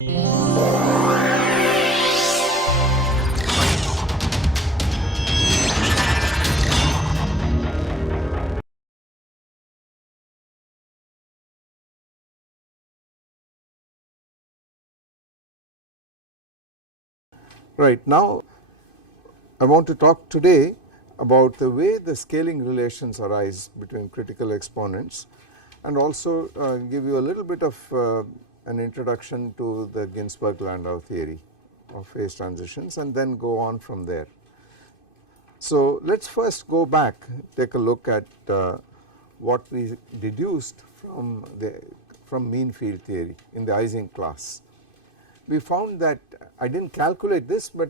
Right, now I want to talk today about the way the scaling relations arise between critical exponents, and also give you a little bit of an introduction to the Ginzburg-Landau theory of phase transitions, and then go on from there. So let us first go back, take a look at what we deduced from mean field theory in the Ising class. We found that I did not calculate this, but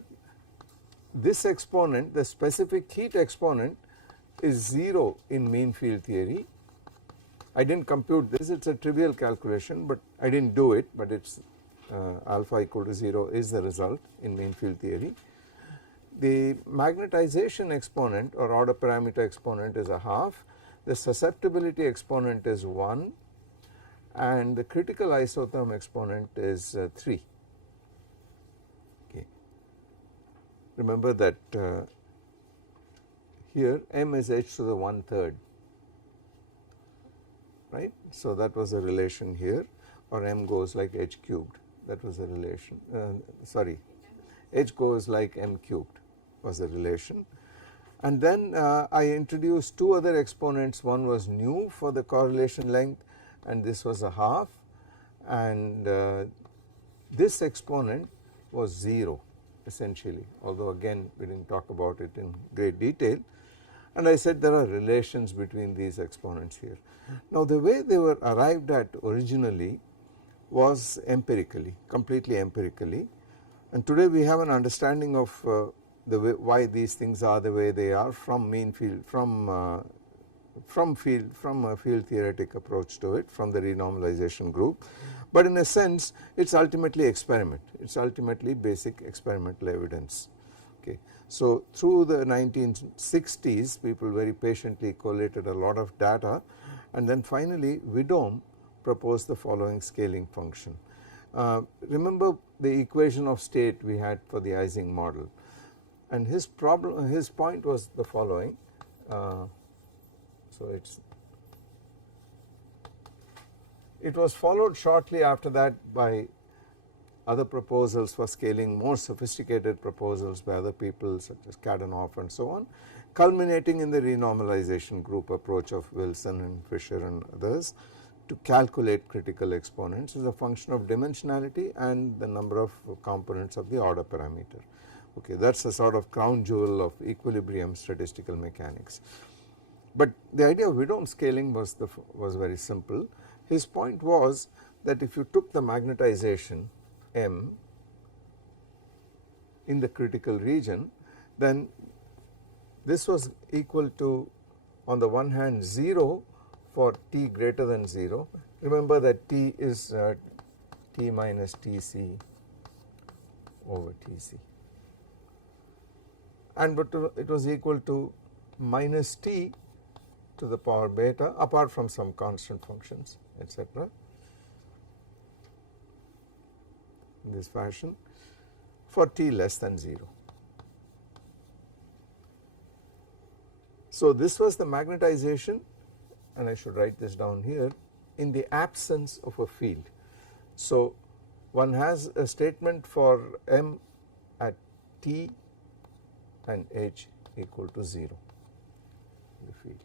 this exponent, the specific heat exponent, is 0 in mean field theory. I did not compute this, it is a trivial calculation, but I did not do it, but it is alpha equal to 0 is the result in mean field theory. The magnetization exponent or order parameter exponent is a half, the susceptibility exponent is 1, and the critical isotherm exponent is 3. Remember that here m is h to the 1/3, right. So that was a relation here, or m goes like h cubed, that was a relation, sorry, h goes like m cubed was a relation. And then I introduced two other exponents, one was nu for the correlation length and this was a half, and this exponent was 0 essentially, although again we did not talk about it in great detail, and I said there are relations between these exponents here. Now the way they were arrived at originally was empirically, completely empirically, and today we have an understanding of the way, why these things are the way they are from mean field, from a field theoretic approach to it, from the renormalization group. But in a sense it is ultimately experiment, it is ultimately basic experimental evidence. Okay. So through the 1960s people very patiently collated a lot of data, and then finally Widom proposed the following scaling function. Remember the equation of state we had for the Ising model, and his point was the following. So it was followed shortly after that by other proposals for scaling, more sophisticated proposals by other people such as Kadanoff and so on, culminating in the renormalization group approach of Wilson and Fisher and others to calculate critical exponents as a function of dimensionality and the number of components of the order parameter. Okay, that is a sort of crown jewel of equilibrium statistical mechanics. But the idea of Widom scaling was very simple. His point was that if you took the magnetization m in the critical region, then this was equal to, on the one hand, 0 for t greater than 0. Remember that t is t minus tc over tc, and but it was equal to minus t to the power beta apart from some constant functions, etc., in this fashion for t less than 0. So this was the magnetization, and I should write this down here, in the absence of a field. So one has a statement for m at t and h equal to 0 in the field.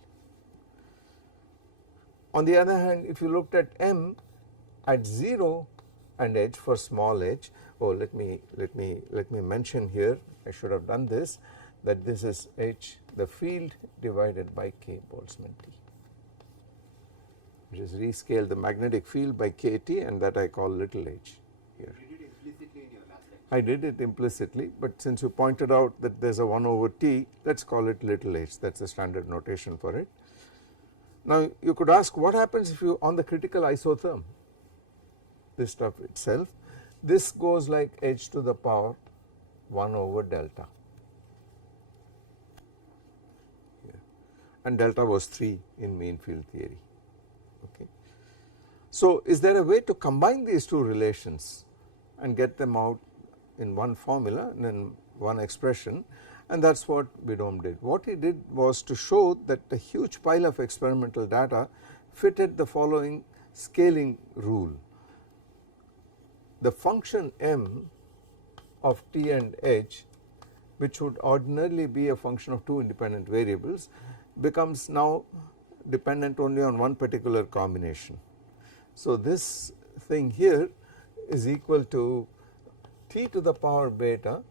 On the other hand, if you looked at m at 0 and h for small h, let me mention here, I should have done this, that this is h, the field divided by k Boltzmann t, which is rescale the magnetic field by kt, and that I call little h here. You did it implicitly in your last lecture. I did it implicitly, but since you pointed out that there is a 1 over t, let us call it little h, that is the standard notation for it. Now you could ask, what happens if you, on the critical isotherm, this stuff itself, this goes like h to the power 1 over delta here, and delta was 3 in mean field theory. Okay. So is there a way to combine these two relations and get them out in one formula and in one expression, and that is what Bidom did. What he did was to show that a huge pile of experimental data fitted the following scaling rule. The function m of t and h, which would ordinarily be a function of two independent variables, becomes now dependent only on one particular combination. So this thing here is equal to t to the power beta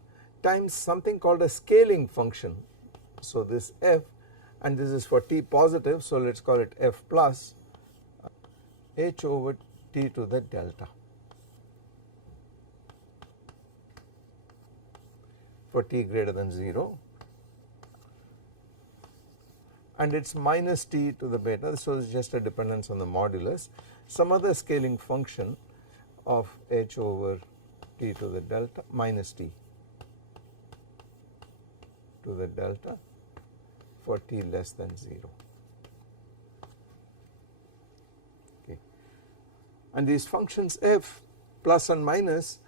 times something called a scaling function. So this f, and this is for t positive, so let us call it f plus h over t to the delta for t greater than 0, and it is minus t to the beta, so it is just a dependence on the modulus, some other scaling function of h over t to the delta minus t to the delta for t less than 0. Okay. And these functions f plus and minus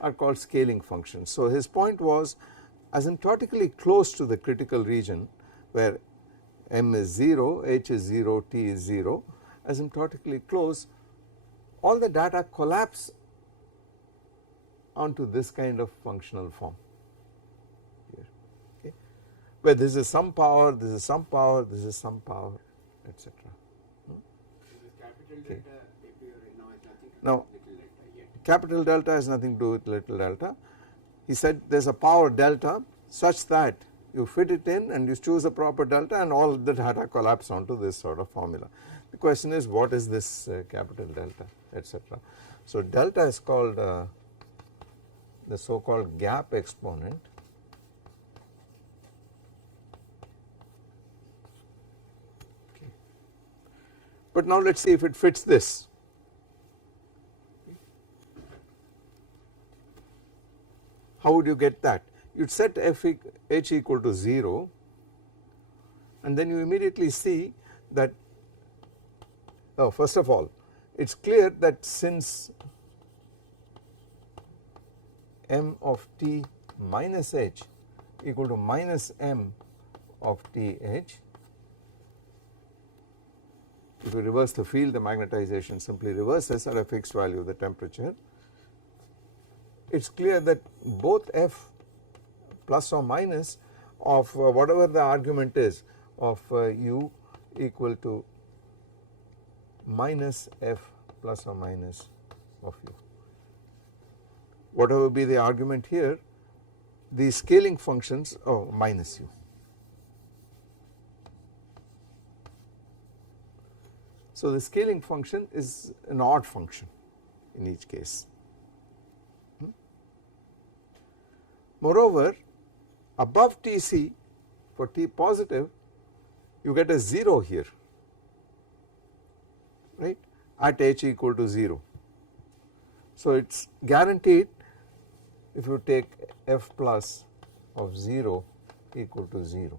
are called scaling functions. So his point was asymptotically close to the critical region where m is 0, h is 0, t is 0, asymptotically close, all the data collapse onto this kind of functional form here, okay, where this is some power, this is some power, this is some power, etc. Capital delta appear now is nothing to do Now, with little delta yet. capital delta has nothing to do with little delta. He said there is a power delta such that you fit it in and you choose a proper delta and all the data collapse onto this sort of formula. The question is, what is this capital delta, etc. So delta is called the so called gap exponent. Okay. But now let us see if it fits this. How would you get that? You would set h equal to 0, and then you immediately see that, oh, first of all, it is clear that since m of t minus h equal to minus m of t h, if you reverse the field, the magnetization simply reverses at a fixed value of the temperature. It is clear that both f plus or minus of whatever the argument is of u equal to minus f plus or minus of u. Whatever be the argument here, the scaling functions, oh, minus u. So the scaling function is an odd function in each case. Moreover, above Tc for t positive you get a 0 here, right, at h equal to 0. So it is guaranteed if you take f plus of 0 equal to 0.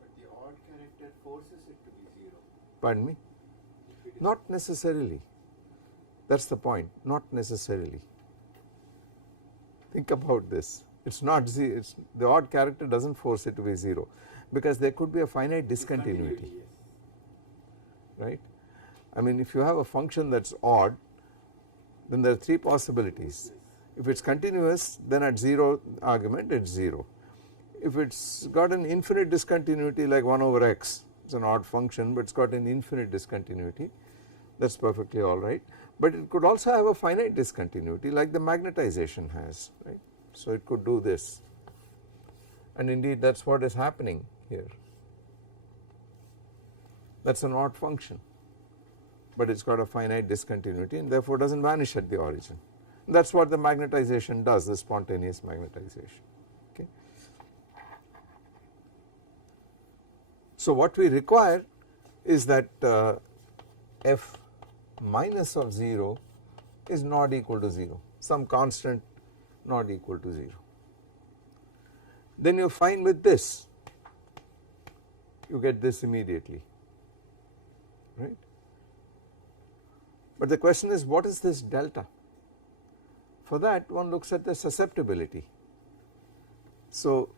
But the odd character forces it to be 0. Pardon me? Not necessarily, that is the point, not necessarily. Think about this, it is not 0, the odd character does not force it to be 0 because there could be a finite discontinuity, Yes. right. I mean, if you have a function that is odd, then there are three possibilities. If it is continuous, then at 0 argument it is 0. If it has got an infinite discontinuity like 1 over x, it is an odd function but it has got an infinite discontinuity, that is perfectly alright. But it could also have a finite discontinuity like the magnetization has, right. So it could do this, and indeed that is what is happening here. That is an odd function, but it has got a finite discontinuity and therefore does not vanish at the origin. That is what the magnetization does, the spontaneous magnetization. Okay. So what we require is that f minus of 0 is not equal to 0, some constant not equal to 0. Then you find with this, you get this immediately, right. But the question is, what is this delta? For that one looks at the susceptibility. So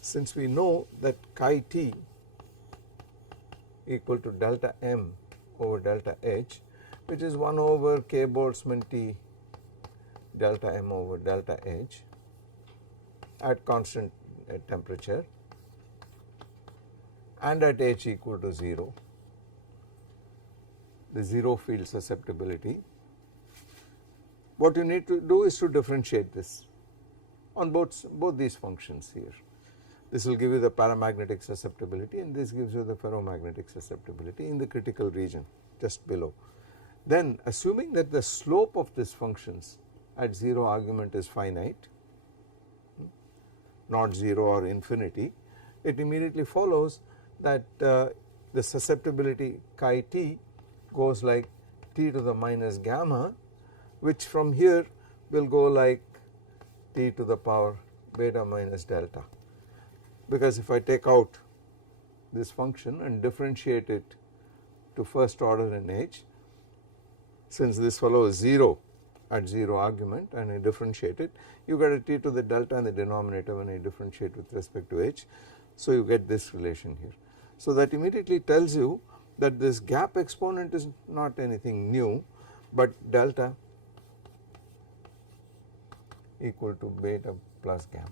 since we know that chi t equal to delta m over delta h, which is 1 over k Boltzmann T delta m over delta h at constant temperature and at h equal to 0, the 0 field susceptibility. What you need to do is to differentiate this on both these functions here. This will give you the paramagnetic susceptibility and this gives you the ferromagnetic susceptibility in the critical region just below. Then assuming that the slope of these functions at 0 argument is finite, not 0 or infinity, it immediately follows that the susceptibility chi t goes like t to the minus gamma, which from here will go like t to the power beta minus delta. Because if I take out this function and differentiate it to first order in h, since this fellow is 0 at 0 argument and I differentiate it, you get a t to the delta in the denominator when I differentiate with respect to h. So you get this relation here. So that immediately tells you that this gap exponent is not anything new, but delta equal to beta plus gamma.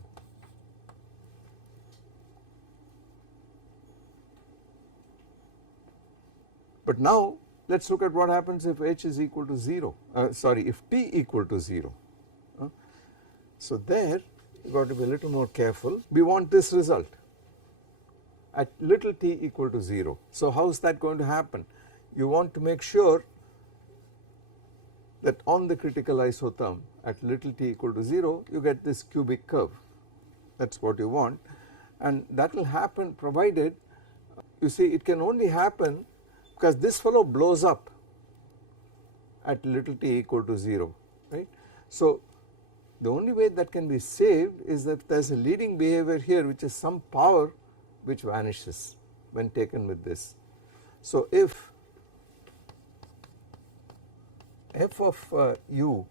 But now let us look at what happens if h is equal to 0, if t equal to 0. So there you got to be a little more careful. We want this result at little t equal to 0. So how is that going to happen? You want to make sure that on the critical isotherm at little t equal to 0 you get this cubic curve. That is what you want, and that will happen provided, you see, it can only happen because this fellow blows up at little t equal to 0, right. So the only way that can be saved is that there is a leading behavior here which is some power which vanishes when taken with this. So if f of u,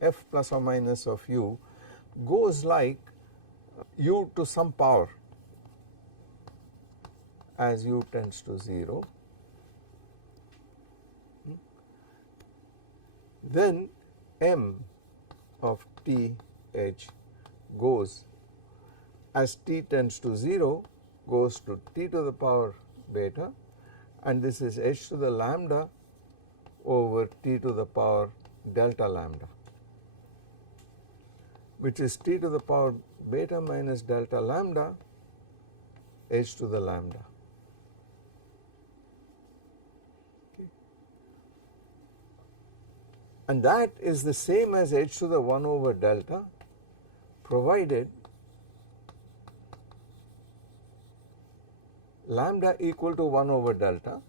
f plus or minus of u goes like u to some power as u tends to 0, then m of t h goes as t tends to 0 goes to t to the power beta, and this is h to the lambda over t to the power delta lambda, which is t to the power beta minus delta lambda h to the lambda. Okay. And that is the same as h to the 1 over delta, provided lambda equal to 1 over delta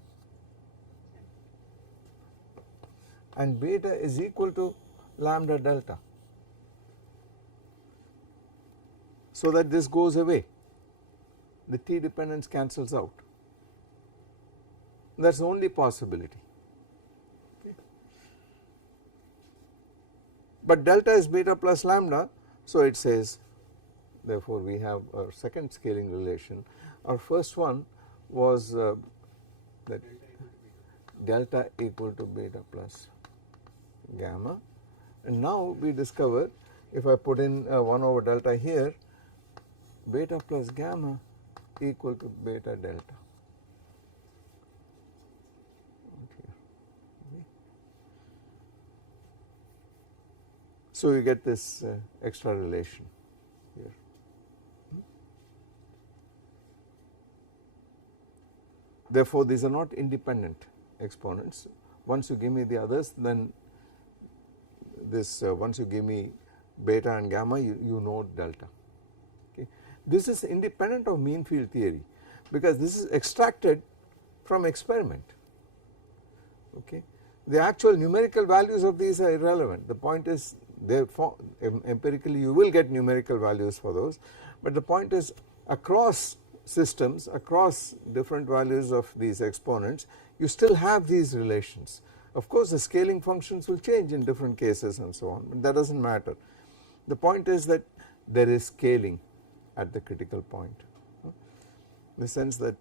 and beta is equal to lambda delta, so that this goes away, the t dependence cancels out. That is the only possibility. Okay. But delta is beta plus lambda, so it says, therefore we have our second scaling relation. Our first one was that delta equal to beta plus gamma, and now we discover if I put in 1 over delta here, beta plus gamma equal to beta delta. Okay. So you get this extra relation here. Therefore these are not independent exponents. Once you give me the others, then this once you give me beta and gamma, you know delta. Okay. This is independent of mean field theory because this is extracted from experiment. Okay. The actual numerical values of these are irrelevant. The point is, empirically you will get numerical values for those, but the point is across systems, across different values of these exponents, you still have these relations. Of course the scaling functions will change in different cases and so on, but that does not matter. The point is that there is scaling at the critical point, in the sense that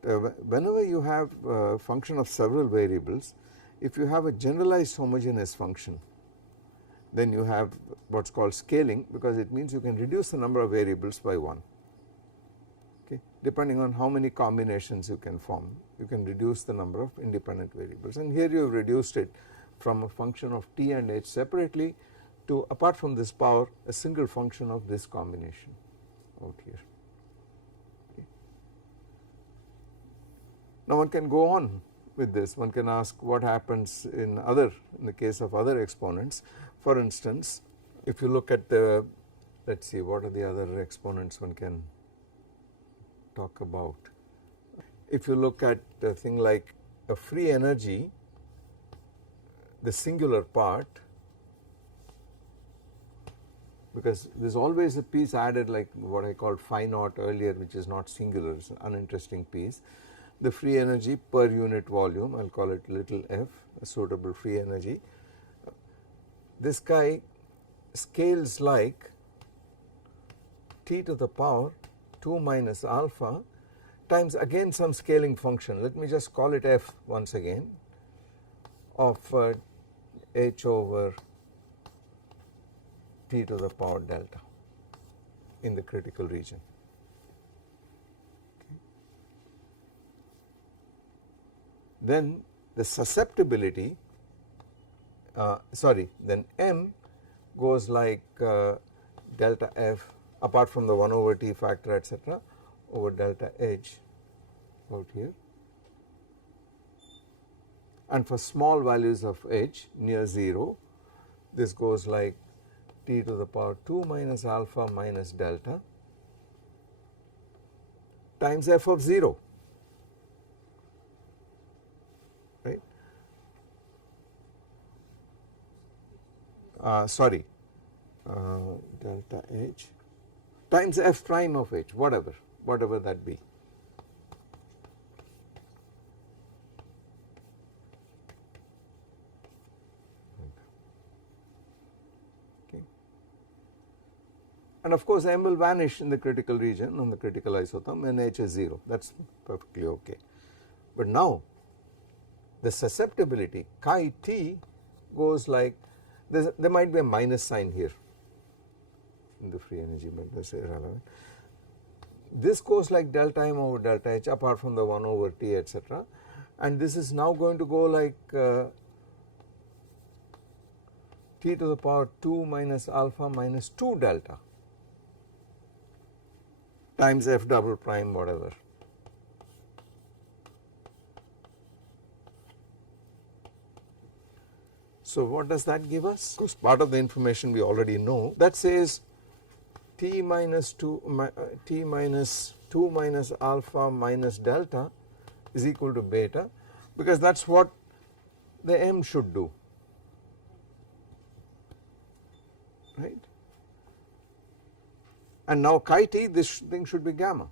whenever you have a function of several variables, if you have a generalized homogeneous function, then you have what is called scaling, because it means you can reduce the number of variables by 1, okay. Depending on how many combinations you can form, you can reduce the number of independent variables, and here you have reduced it from a function of t and h separately to, apart from this power, a single function of this combination out here. Okay. Now one can go on with this, one can ask what happens in the case of other exponents. For instance, if you look at the, let us see, what are the other exponents one can talk about. If you look at a thing like a free energy, the singular part, because there is always a piece added like what I called phi naught earlier, which is not singular, it is an uninteresting piece. The free energy per unit volume, I will call it little f, a suitable free energy. This guy scales like t to the power 2 minus alpha times again some scaling function, let me just call it f once again, of h over t to the power delta in the critical region. Okay. Then the susceptibility, then m goes like delta f apart from the 1 over t factor etc. over delta h out here, and for small values of h near 0 this goes like t to the power 2 minus alpha minus delta times f of 0, right. Delta h times f prime of h, whatever that be. Okay. And of course m will vanish in the critical region on the critical isotherm when h is 0, that is perfectly okay. But now the susceptibility chi t goes like, there might be a minus sign here in the free energy, but that is irrelevant. This goes like delta m over delta h apart from the 1 over t etc., and this is now going to go like t to the power 2 minus alpha minus 2 delta times f double prime whatever. So what does that give us? Of course, part of the information we already know, that says t minus 2 minus alpha minus delta is equal to beta, because that is what the m should do, right. And now chi t, this thing should be gamma,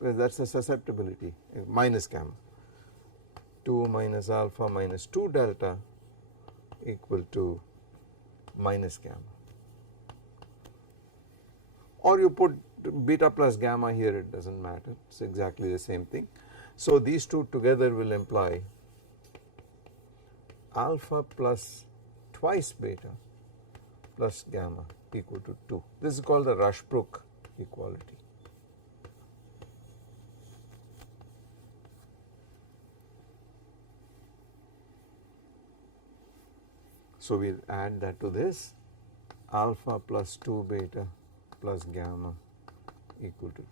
because that is the susceptibility, minus gamma, 2 minus alpha minus 2 delta equal to minus gamma, or you put beta plus gamma here, it does not matter, it is exactly the same thing. So these two together will imply alpha plus twice beta plus gamma equal to 2. This is called the Rushbrook equality. So we will add that to this, alpha plus 2 beta plus gamma equal to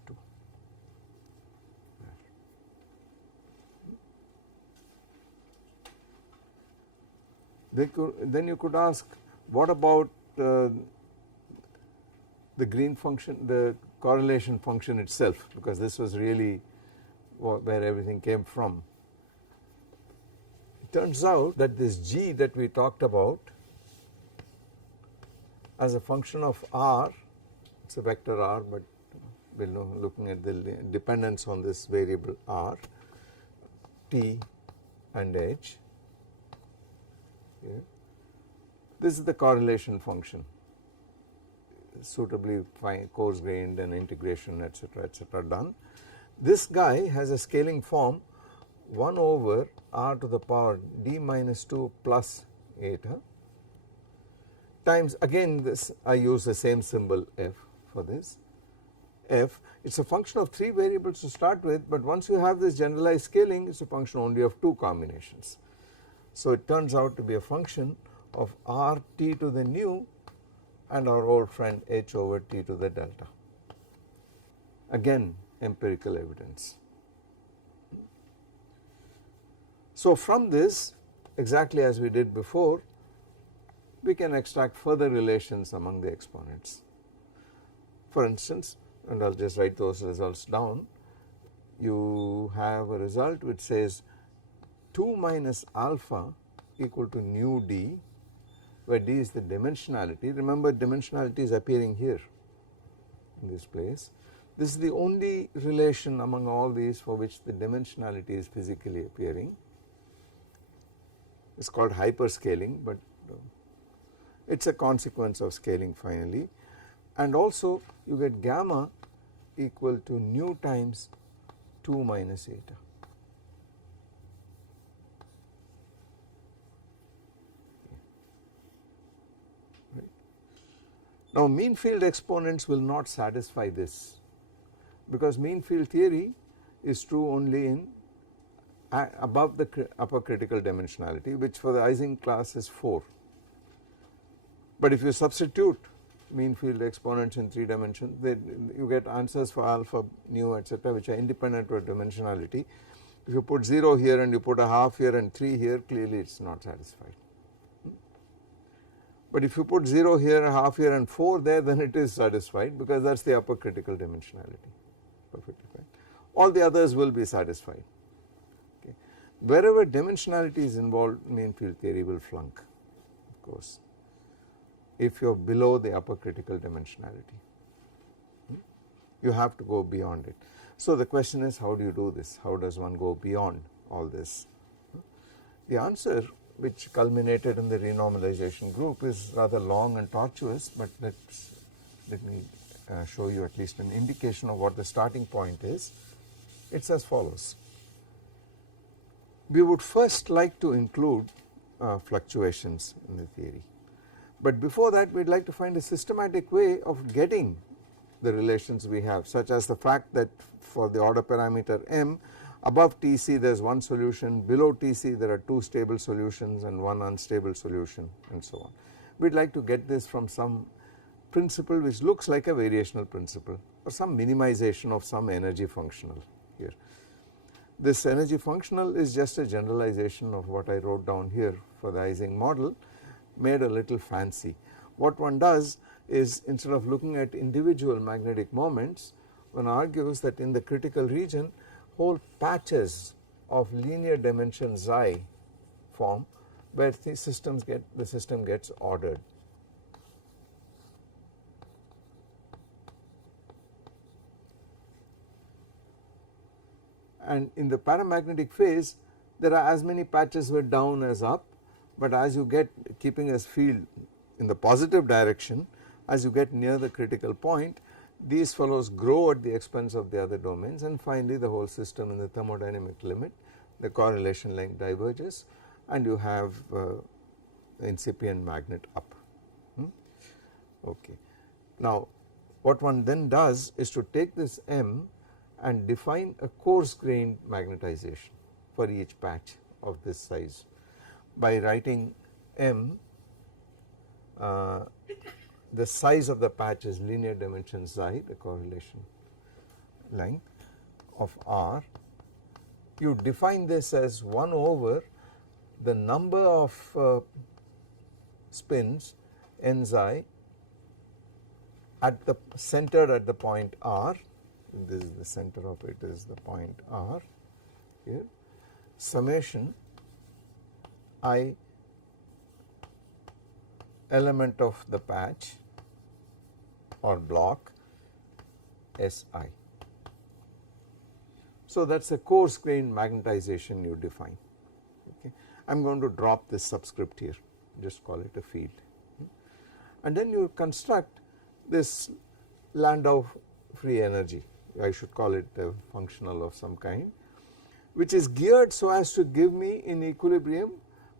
2. Then you could ask, what about the green function, the correlation function itself, because this was really where everything came from. It turns out that this g that we talked about as a function of r, it is a vector r, but we are looking at the dependence on this variable r, t and h, here. This is the correlation function, suitably coarse grained and integration etc. done. This guy has a scaling form 1 over r to the power d minus 2 plus eta times, again this I use the same symbol f for this. F, it is a function of 3 variables to start with, but once you have this generalized scaling it is a function only of 2 combinations. So it turns out to be a function of r t to the nu and our old friend h over t to the delta. Again empirical evidence. So from this, exactly as we did before, we can extract further relations among the exponents. For instance, and I will just write those results down, you have a result which says 2 minus alpha equal to nu d, where d is the dimensionality. Remember, dimensionality is appearing here in this place. This is the only relation among all these for which the dimensionality is physically appearing. It is called hyperscaling, but it is a consequence of scaling finally. And also you get gamma equal to nu times 2 minus eta. Right. Now mean field exponents will not satisfy this, because mean field theory is true only in above the upper critical dimensionality, which for the Ising class is 4. But if you substitute mean field exponents in 3 dimensions, you get answers for alpha, nu etc., which are independent of dimensionality. If you put 0 here and you put a half here and 3 here, clearly it is not satisfied. But if you put 0 here, a half here and 4 there, then it is satisfied, because that is the upper critical dimensionality, perfectly fine. All the others will be satisfied. Okay. Wherever dimensionality is involved, mean field theory will flunk, of course, if you are below the upper critical dimensionality. You have to go beyond it. So the question is, how do you do this? How does one go beyond all this? The answer, which culminated in the renormalization group, is rather long and tortuous, but let me show you at least an indication of what the starting point is. It is as follows. We would first like to include fluctuations in the theory, but before that we would like to find a systematic way of getting the relations we have, such as the fact that for the order parameter m, above Tc there is one solution, below Tc there are 2 stable solutions and 1 unstable solution, and so on. We would like to get this from some principle which looks like a variational principle, or some minimization of some energy functional here. This energy functional is just a generalization of what I wrote down here for the Ising model, made a little fancy. What one does is, instead of looking at individual magnetic moments, one argues that in the critical region whole patches of linear dimension xi form, where the system gets ordered. And in the paramagnetic phase there are as many patches were down as up, but as you get, keeping as field in the positive direction, as you get near the critical point, these fellows grow at the expense of the other domains, and finally the whole system in the thermodynamic limit, the correlation length diverges and you have the incipient magnet up. Okay. Now what one then does is to take this m and define a coarse grained magnetization for each patch of this size by writing m, the size of the patch is linear dimension xi, the correlation length of r. You define this as 1 over the number of spins n xi at the centered at the point r. This is the center of it, is the point r here, summation I element of the patch or block Si. So that is a coarse grained magnetization you define. Okay. I am going to drop this subscript here just call it a field. And then you construct this Landau free energy, I should call it a functional of some kind, which is geared so as to give me in equilibrium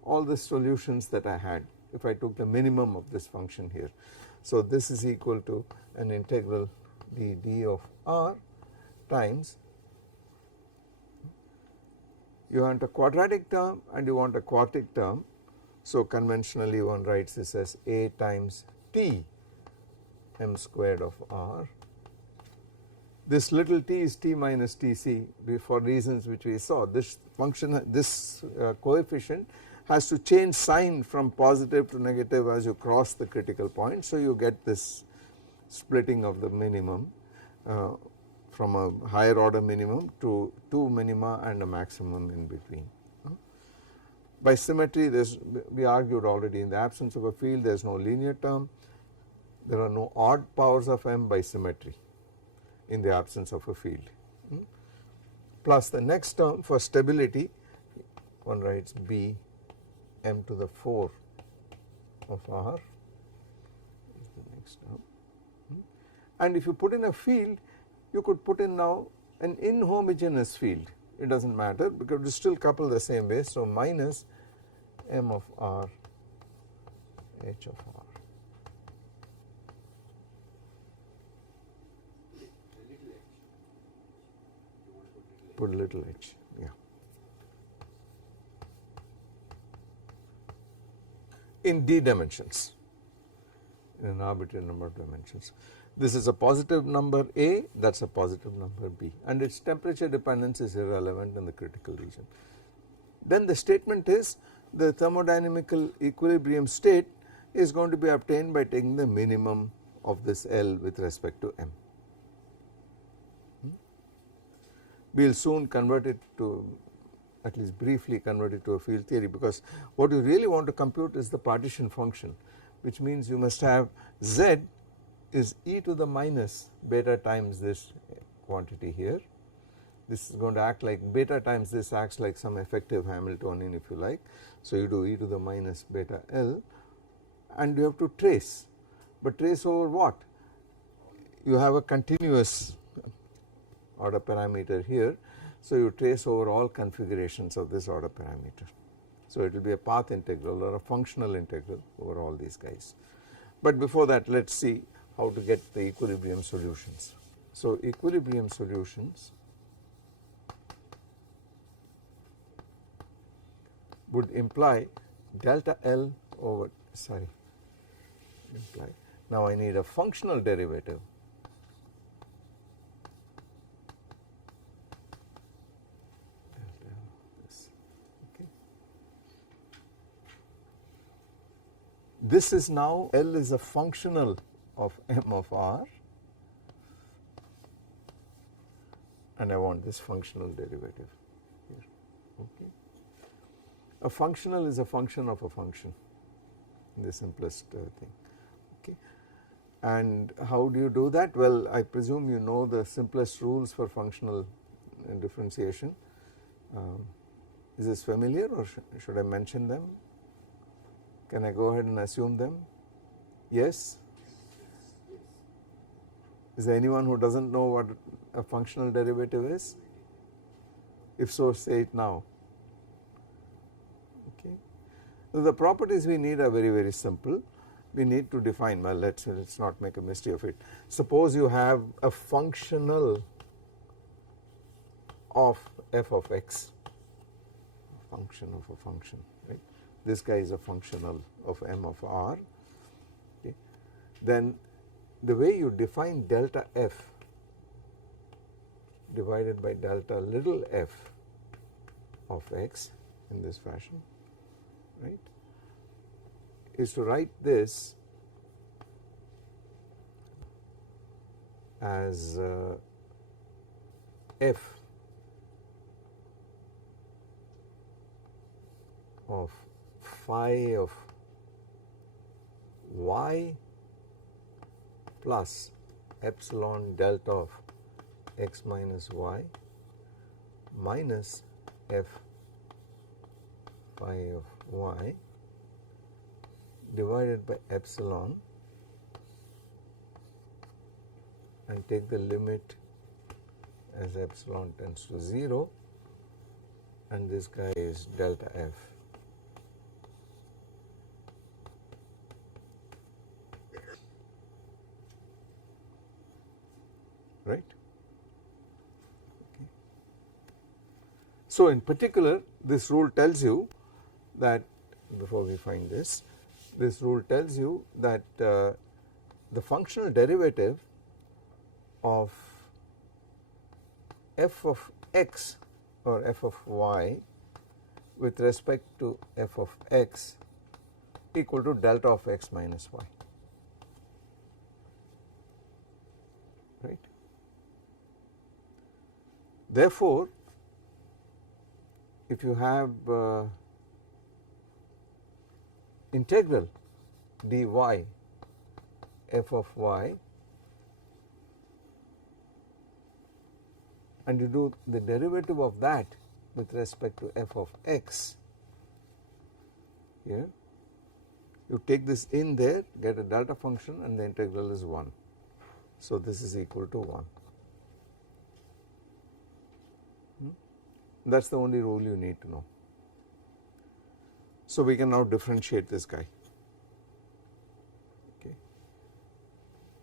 all the solutions that I had if I took the minimum of this function here. So this is equal to an integral d of r times, you want a quadratic term and you want a quartic term. So conventionally one writes this as a times t m squared of r. This little t is t minus tc for reasons which we saw. This function, this coefficient has to change sign from positive to negative as you cross the critical point. So you get this splitting of the minimum from a higher order minimum to two minima and a maximum in between. By symmetry, we argued already, in the absence of a field there is no linear term, there are no odd powers of m by symmetry in the absence of a field. Plus the next term for stability, one writes b m to the 4 of r is the next term. And if you put in a field, you could put in now an inhomogeneous field, it does not matter because it is still coupled the same way. So minus m of r h of r. Put a little h, yeah. In d dimensions, in an arbitrary number of dimensions. This is a positive number a, that is a positive number b, and its temperature dependence is irrelevant in the critical region. Then the statement is the thermodynamical equilibrium state is going to be obtained by taking the minimum of this L with respect to m. We will soon convert it to, at least briefly convert it to a field theory, because what you really want to compute is the partition function, which means you must have z is e to the minus beta times this quantity here. This is going to act like beta times this acts like some effective Hamiltonian if you like. So you do e to the minus beta L and you have to trace, but trace over what? You have a continuous order parameter here, so you trace over all configurations of this order parameter. So it will be a path integral or a functional integral over all these guys. But before that, let us see how to get the equilibrium solutions. So equilibrium solutions would imply delta L over, now I need a functional derivative This is now L is a functional of m of r and I want this functional derivative here. Okay. A functional is a function of a function in the simplest thing. Okay. And how do you do that? Well, I presume you know the simplest rules for functional differentiation. Is this familiar or should I mention them? Can I go ahead and assume them? Yes? Is there anyone who does not know what a functional derivative is? If so, say it now. Okay. So the properties we need are very, very simple. We need to define, well, let's not make a mystery of it. Suppose you have a functional of f of x, function of a function, right? This guy is a functional of m of r. Okay. Then the way you define delta f divided by delta little f of x in this fashion, right, is to write this as f of phi of y plus epsilon delta of x minus y minus f phi of y divided by epsilon and take the limit as epsilon tends to 0, and this guy is delta f. Right. Okay. So, in particular this rule tells you that, before we find this rule tells you that the functional derivative of f of x or f of y with respect to f of x equal to delta of x minus y, right. Therefore, if you have integral dy f of y and you do the derivative of that with respect to f of x here, you take this in there, get a delta function, and the integral is 1. So, this is equal to 1. That is the only rule you need to know. So, we can now differentiate this guy, okay.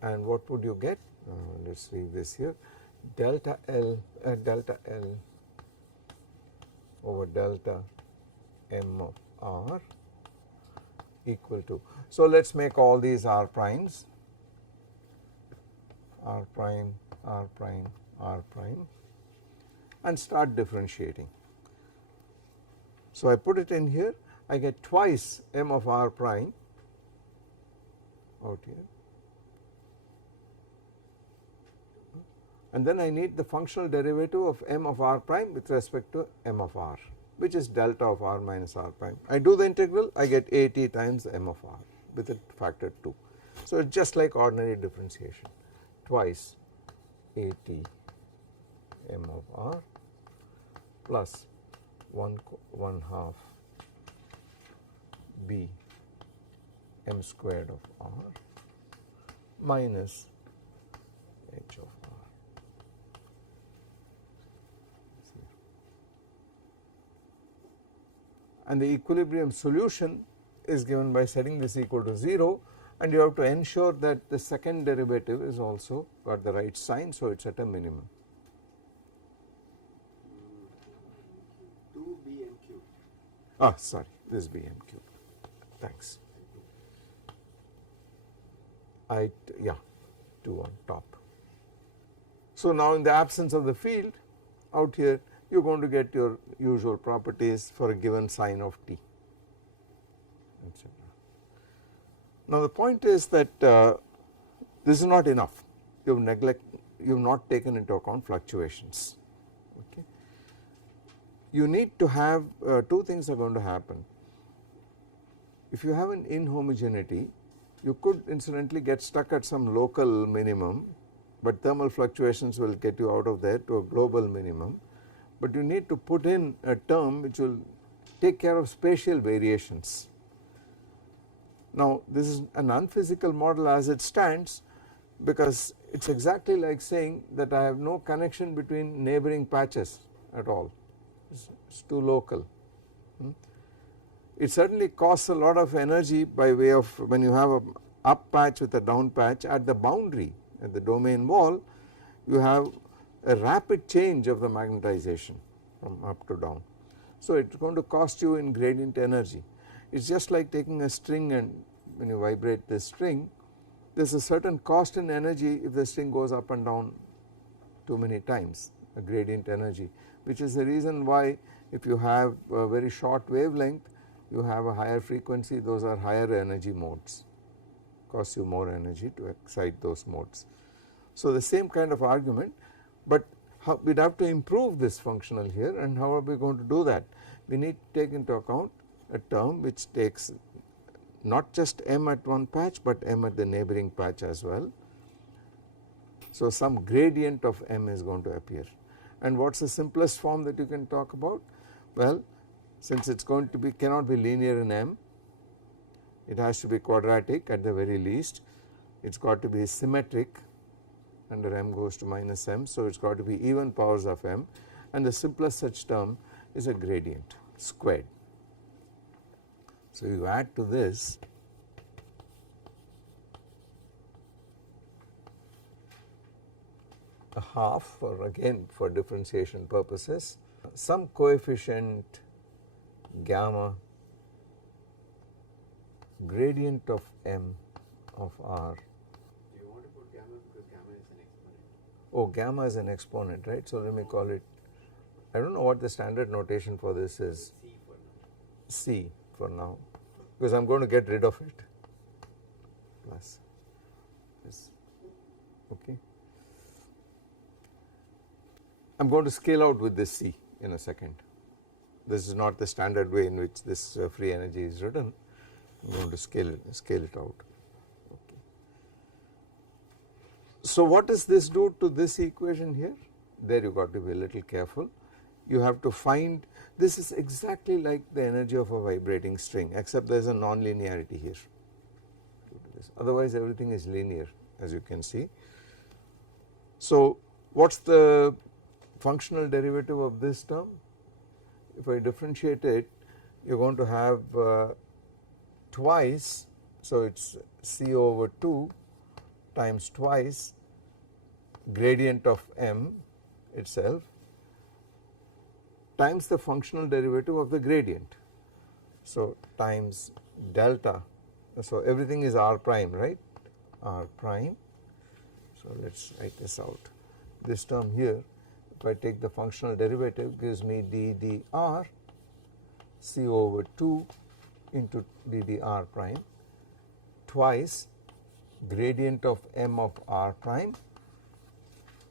And what would you get? Let us leave this here, delta L over delta m of r equal to, so let us make all these r primes, r prime, r prime, r prime, and start differentiating. So, I put it in here, I get twice m of r prime out here, and then I need the functional derivative of m of r prime with respect to m of r, which is delta of r minus r prime. I do the integral, I get at times m of r with a factor 2. So, it is just like ordinary differentiation, twice at m of r plus 1 half b m squared of r minus h of r. And the equilibrium solution is given by setting this equal to 0, and you have to ensure that the second derivative is also got the right sign, so it is at a minimum. 2bm cubed. Ah, sorry, this is bm cubed. Thanks. Yeah, 2 on top. So, now in the absence of the field out here, you are going to get your usual properties for a given sign of t, etc. Now, the point is that this is not enough. You have not taken into account fluctuations. Okay. You need to have two things are going to happen. If you have an inhomogeneity, you could incidentally get stuck at some local minimum, but thermal fluctuations will get you out of there to a global minimum. But you need to put in a term which will take care of spatial variations. Now, this is an unphysical model as it stands, because it is exactly like saying that I have no connection between neighboring patches at all, it is too local. It certainly costs a lot of energy by way of, when you have a up patch with a down patch at the boundary, at the domain wall, you have a rapid change of the magnetization from up to down. So, it is going to cost you in gradient energy. It is just like taking a string, and when you vibrate this string, there is a certain cost in energy if the string goes up and down too many times, a gradient energy, which is the reason why if you have a very short wavelength, you have a higher frequency, those are higher energy modes, cost you more energy to excite those modes. So, the same kind of argument, but we would have to improve this functional here, and how are we going to do that? We need to take into account a term which takes not just m at one patch, but m at the neighboring patch as well. So, some gradient of m is going to appear. And what is the simplest form that you can talk about? Well, since it is going to be, cannot be linear in m, it has to be quadratic at the very least, it has got to be symmetric under m goes to minus m. So, it has got to be even powers of m, and the simplest such term is a gradient squared. So, you add to this a half, or again for differentiation purposes, some coefficient gamma gradient of m of r. You want to put gamma because gamma is an exponent. Oh, gamma is an exponent, right? So, let me call it, I do not know what the standard notation for this is, C for now. C for now, because I am going to get rid of it, plus this, okay. I am going to scale out with this C in a second. This is not the standard way in which this free energy is written. I am going to scale it out. Okay. So, what does this do to this equation here? There you got to be a little careful. You have to find, this is exactly like the energy of a vibrating string, except there is a non-linearity here. Otherwise everything is linear, as you can see. So, what is the functional derivative of this term? If I differentiate it, you are going to have twice, so it is C over 2 times twice gradient of m itself times the functional derivative of the gradient. So, times delta, so everything is r prime, right, r prime. So, let us write this out. This term here, if I take the functional derivative, gives me d dr C over 2 into d dr prime twice gradient of m of r prime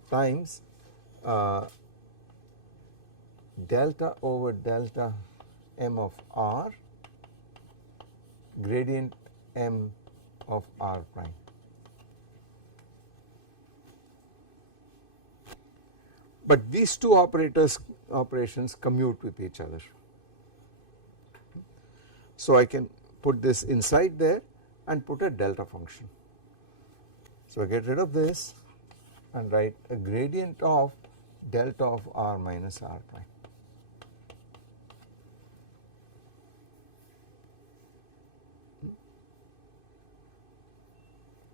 times delta over delta m of r gradient m of r prime. But these two operations commute with each other. So, I can put this inside there and put a delta function. So, I get rid of this and write a gradient of delta of r minus r prime.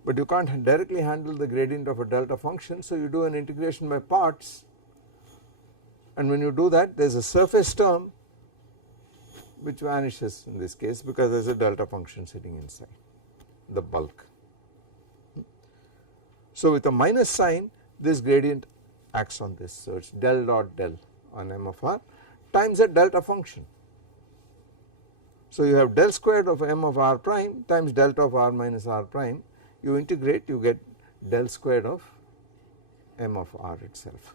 But you can't directly handle the gradient of a delta function, so you do an integration by parts, and when you do that there is a surface term which vanishes in this case because there is a delta function sitting inside the bulk. So, with a minus sign this gradient acts on this, so it is del dot del on m of r times a delta function. So, you have del squared of m of r prime times delta of r minus r prime. You integrate, you get del squared of m of r itself.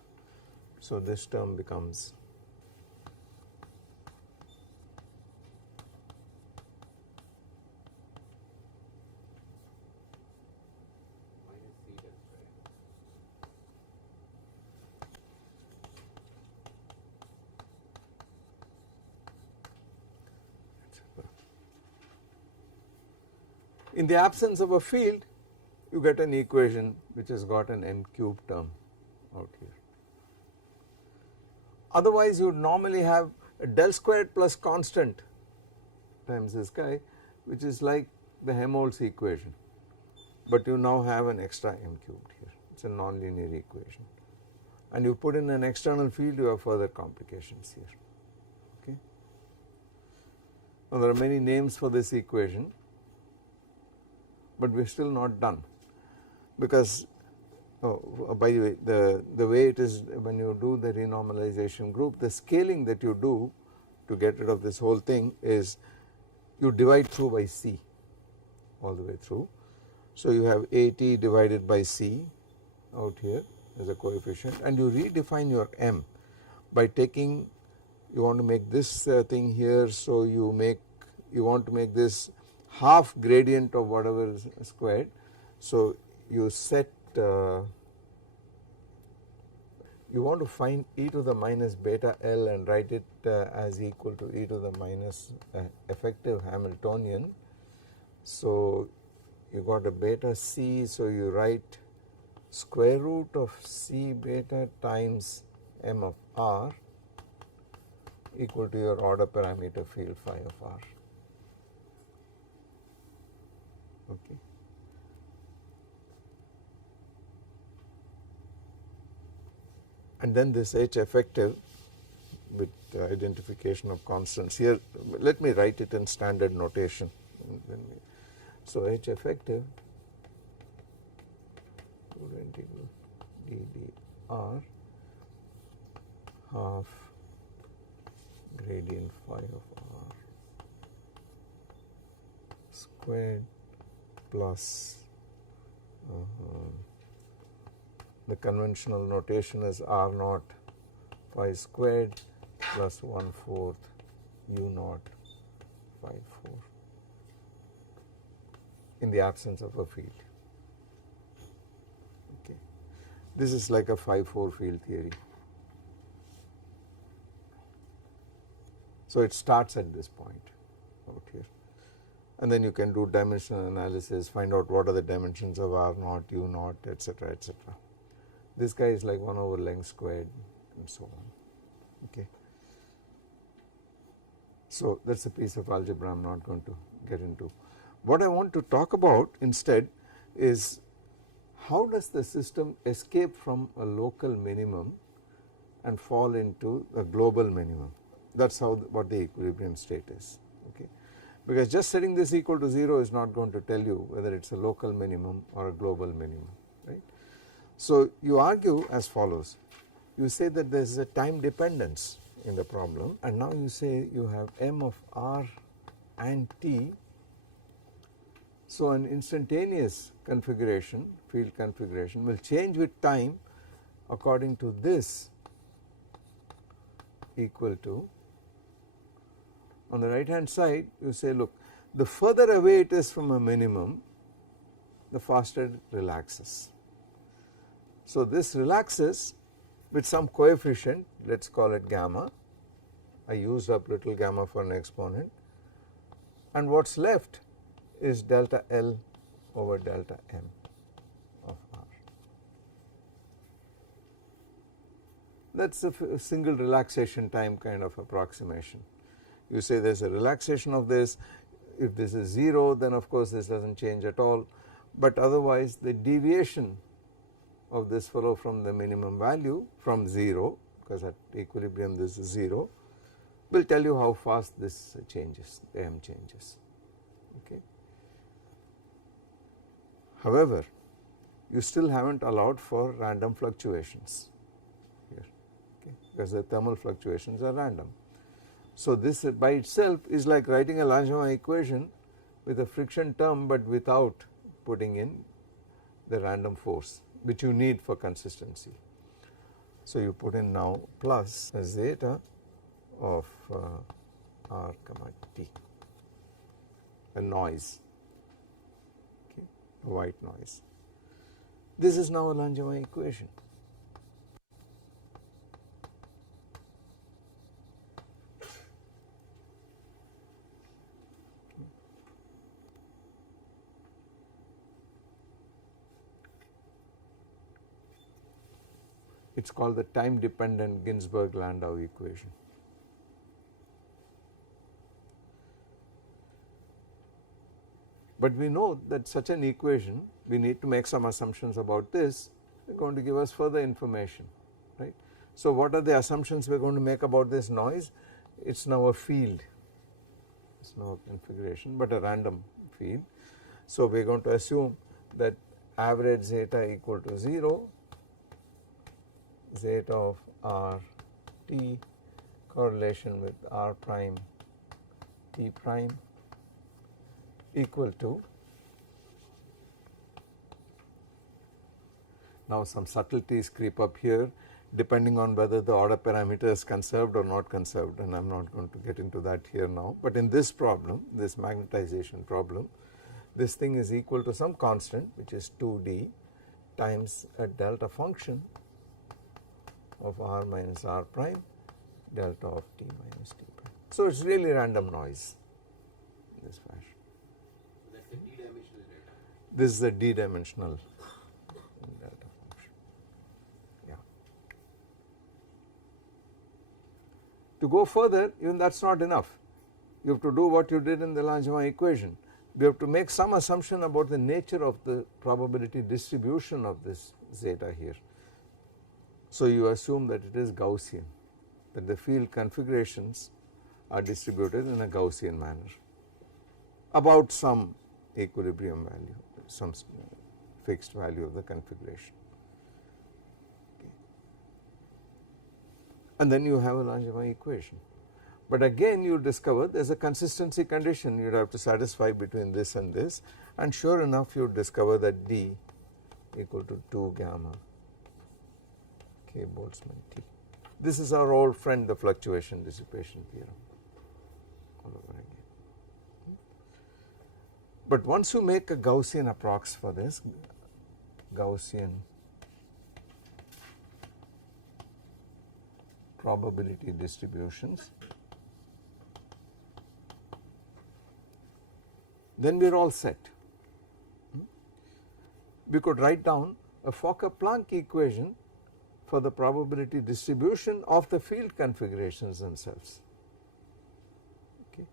So, this term becomes minus C del square. in the absence of a field, you get an equation which has got an m cube term out here. Otherwise, you would normally have a del squared plus constant times this guy, which is like the Helmholtz equation, but you now have an extra m cubed here. It is a nonlinear equation, and you put in an external field, you have further complications here. Okay. Now, there are many names for this equation, but we are still not done, because by the way, the way it is when you do the renormalization group, the scaling that you do to get rid of this whole thing is you divide through by C all the way through. So, you have AT divided by C out here as a coefficient, and you redefine your m by taking, you want to make this thing here, so you want to make this half gradient of whatever is squared. So, you set you want to find e to the minus beta L and write it as equal to e to the minus effective Hamiltonian So you got a beta c, so you write square root of c beta times m of r equal to your order parameter field phi of r. Okay. And then this H effective with identification of constants. Here let me write it in standard notation. So H effective integral ddr half gradient phi of r squared plus the conventional notation is r naught phi squared plus 1/4 u naught phi 4 in the absence of a field. Okay. This is like a phi 4 field theory. So it starts at this point out here, and then you can do dimensional analysis, find out what are the dimensions of r naught, u naught, etc., etc. This guy is like 1 over length squared and so on. Okay. So that is a piece of algebra I am not going to get into. What I want to talk about instead is how does the system escape from a local minimum and fall into a global minimum. That is how what the equilibrium state is. Okay. Because just setting this equal to 0 is not going to tell you whether it is a local minimum or a global minimum, right. So you argue as follows, you say that there is a time dependence in the problem, and now you say you have m of r and t. So an instantaneous configuration, field configuration, will change with time according to this equal to, on the right hand side you say, look, the further away it is from a minimum, the faster it relaxes. So this relaxes with some coefficient, let us call it gamma. I used up little gamma for an exponent, and what is left is delta L over delta M of R. That is a single relaxation time kind of approximation. You say there is a relaxation of this, if this is 0 then of course this does not change at all, but otherwise the deviation of this fellow from the minimum value from 0, because at equilibrium this is 0, will tell you how fast this changes, the M changes. Okay. However, you still have not allowed for random fluctuations here, okay, because the thermal fluctuations are random. So this by itself is like writing a Langevin equation with a friction term but without putting in the random force which you need for consistency. So you put in now plus zeta of r comma t, a noise, okay, a white noise. This is now a Langevin equation. It is called the time dependent Ginzburg-Landau equation. But we know that such an equation, we need to make some assumptions about this, they are going to give us further information, right. So what are the assumptions we are going to make about this noise? It is now a field, it is now a configuration but a random field. So we are going to assume that average zeta equal to 0, zeta of r t correlation with r prime t prime equal to, now some subtleties creep up here depending on whether the order parameter is conserved or not conserved, and I am not going to get into that here now, but in this problem, this magnetization problem, this thing is equal to some constant which is 2d times a delta function of r minus r prime delta of t minus t prime. So it is really random noise in this fashion. That This is a d-dimensional delta function. Yeah. To go further, even that is not enough. You have to do what you did in the Langevin equation. We have to make some assumption about the nature of the probability distribution of this zeta here. So you assume that it is Gaussian, that the field configurations are distributed in a Gaussian manner about some equilibrium value, some fixed value of the configuration. Okay. And then you have a Langevin equation. But again you discover there is a consistency condition you would have to satisfy between this and this, and sure enough you discover that D equal to 2 gamma K Boltzmann T. This is our old friend, the fluctuation dissipation theorem all over again. But once you make a Gaussian approx for this, Gaussian probability distributions, then we are all set. We could write down a Fokker-Planck equation for the probability distribution of the field configurations themselves. Okay.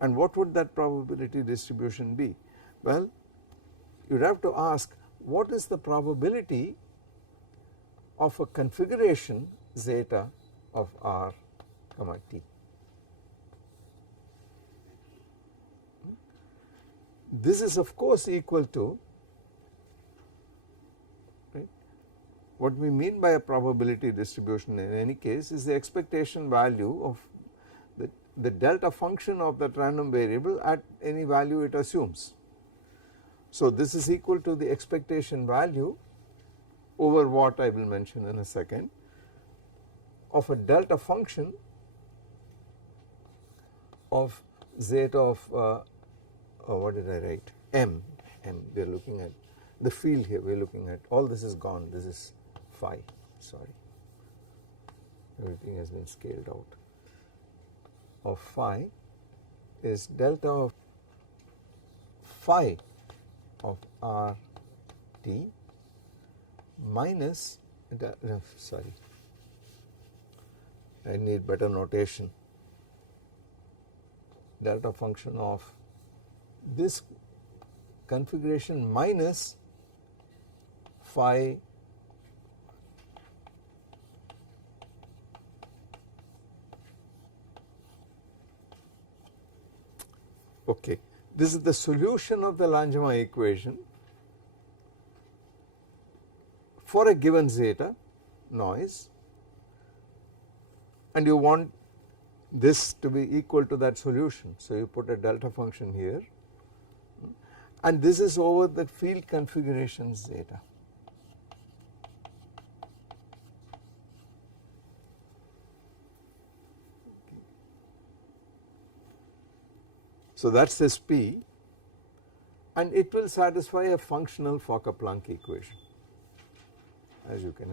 And what would that probability distribution be? Well, you would have to ask what is the probability of a configuration zeta of R comma T. This is of course equal to, right, what we mean by a probability distribution in any case is the expectation value of the delta function of that random variable at any value it assumes. So this is equal to the expectation value over what I will mention in a second of a delta function of zeta of what did I write, m, we are looking at the field here, we are looking at, all this is gone, this is phi, sorry, everything has been scaled out, of phi is delta of phi of R T minus, sorry, I need better notation, delta function of this configuration minus phi okay. This is the solution of the Langevin equation for a given zeta noise, and you want this to be equal to that solution. So you put a delta function here, and this is over the field configuration zeta. Okay. So that is this P, and it will satisfy a functional Fokker-Planck equation as you can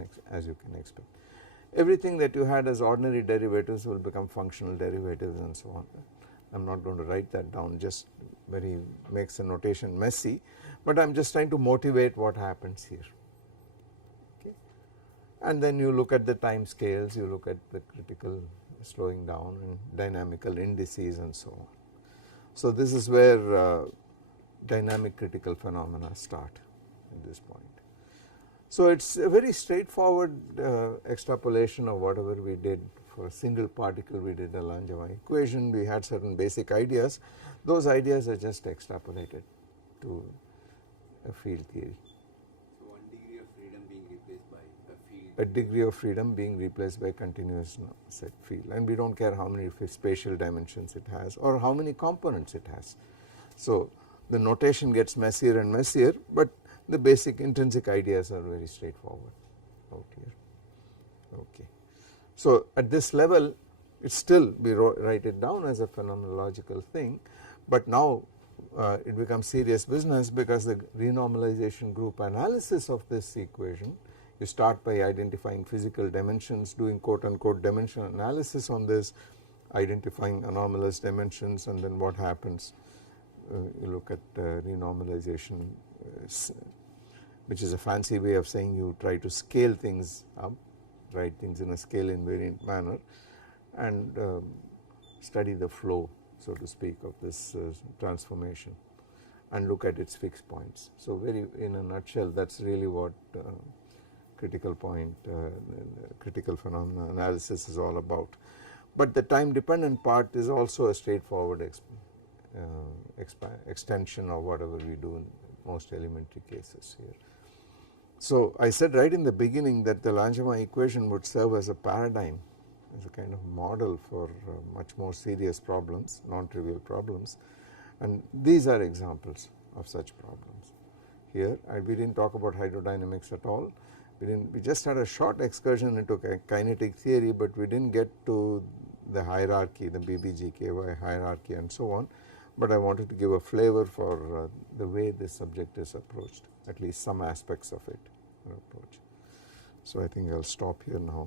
expect. Everything that you had as ordinary derivatives will become functional derivatives and so on. I am not going to write that down, just very makes the notation messy, but I am just trying to motivate what happens here. Okay. And then you look at the time scales, you look at the critical slowing down and dynamical indices and so on. So this is where dynamic critical phenomena start at this point. So it is a very straightforward extrapolation of whatever we did for a single particle. We did a Langevin equation, we had certain basic ideas, those ideas are just extrapolated to a field theory. So 1 degree of freedom being replaced by a field. A degree of freedom being replaced by a continuous set field, and we do not care how many spatial dimensions it has or how many components it has. So the notation gets messier and messier, but the basic intrinsic ideas are very straightforward out here. Okay. So at this level it still we write it down as a phenomenological thing, but now it becomes serious business because the renormalization group analysis of this equation, you start by identifying physical dimensions, doing quote unquote dimension analysis on this, identifying anomalous dimensions, and then what happens you look at renormalization, which is a fancy way of saying you try to scale things up, write things in a scale invariant manner, and study the flow, so to speak, of this transformation and look at its fixed points. So very in a nutshell, that's really what critical point, critical phenomena analysis is all about. But the time dependent part is also a straightforward extension of whatever we do in most elementary cases here. So I said right in the beginning that the Langevin equation would serve as a paradigm, as a kind of model for much more serious problems, non-trivial problems, and these are examples of such problems. Here we did not talk about hydrodynamics at all. We just had a short excursion into kinetic theory, but we did not get to the hierarchy, the BBGKY hierarchy and so on, but I wanted to give a flavor for the way this subject is approached, at least some aspects of it are approached. So I think I will stop here now.